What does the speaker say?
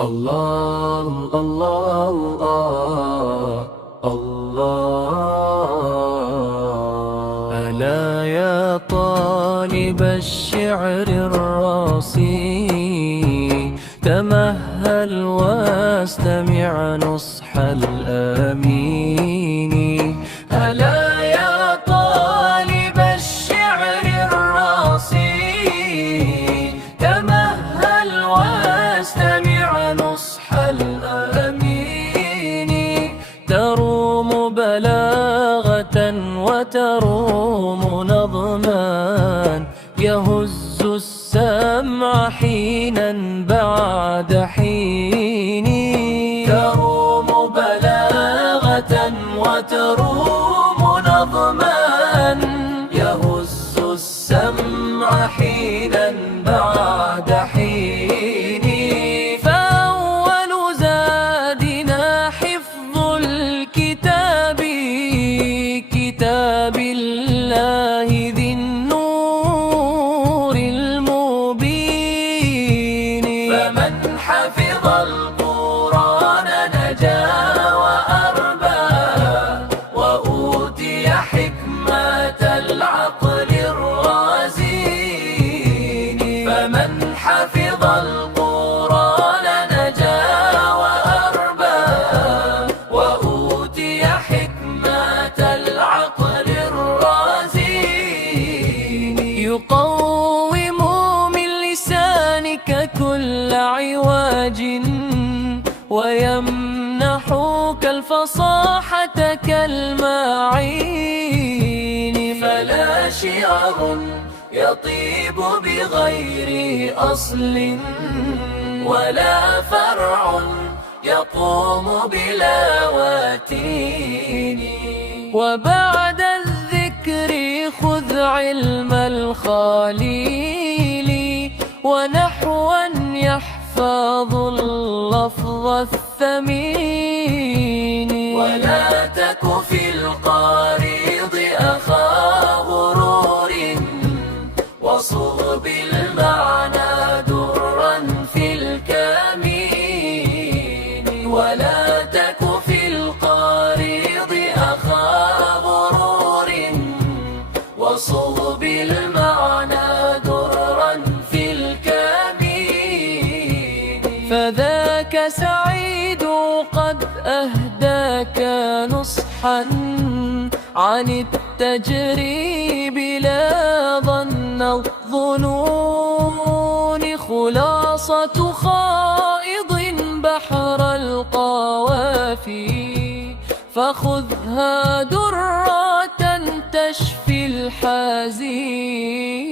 الله الله الله الله. ألا يا طالب الشعر الراصي، تمهل واستمع نصح الأمين. ألا يا طالب الشعر الراصي، تمهل واستمع نصح الأمين. تروم بلاغة وتروم نظما، يهز السمع حينا بعد حين. تروم بلاغة وتروم نظما، يهز السمع حينا بعد حين. فأول زادنا حفظ الكتاب، كتاب الله ذي النور المبين. فمن حفظ القرآن نجا وأربى، وأوتي حكمة العقل الرازين. فمن حفظ القرآن نجا وأربى، وأوتي حكمة العقل الرازين. يقوم من لسانك كل عواج، ويمنحك الفصاحة كالماعين. فلا شعر يطيب بغير أصل، ولا فرع يقوم بلا وتين. وبعد الذكر خذ علم الخليل، ونحوا يحفظ اللفظ الثمين. ولا تك في القريض أخا غرور، وصغ بالمعنى درا في الكمين. ولا تك في القريض أخا غرور، وصغ بالمعنى درا في الكمين. فذاك سعيد قد أهداك نصحا عن التجريب لا ظن الظنون. خلاصة خائض بحر القوافي، فخذها درة تشفي الحزين.